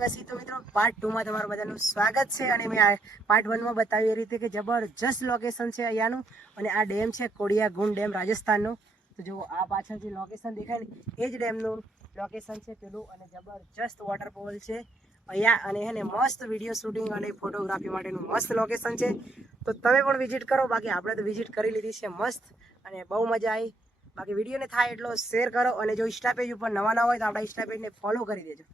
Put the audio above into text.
આદિવાસી તો મિત્રો પાર્ટ 2 માં તમારું બધાનું સ્વાગત છે અને મેં પાર્ટ 1 માં બતાવ્યું એ રીતે કે જબરજસ્ત લોકેશન છે અહીંયાનું અને આ ડેમ છે કોડિયાગુંડ ડેમ રાજસ્થાનનો. તો જો આ પાછળ જે લોકેશન દેખાય ને એ જ ડેમનું લોકેશન છે પેલું અને જબરજસ્ત વોટરફોલ છે અહીંયા અને હે ને મસ્ત વિડીયો શૂટિંગ અને ફોટોગ્રાફી માટેનું મસ્ત લોકેશન છે. તો તમે પણ વિઝિટ કરો, બાકી આપણે તો વિઝિટ કરી લીધી છે મસ્ત અને બહુ મજા આવી. બાકી વિડીયોને થાય એટલો શેર કરો અને જો ઇન્સ્ટા પેજ ઉપર નવા હોય તો આપણા ઇન્સ્ટા પેજને ફોલો કરી દેજો.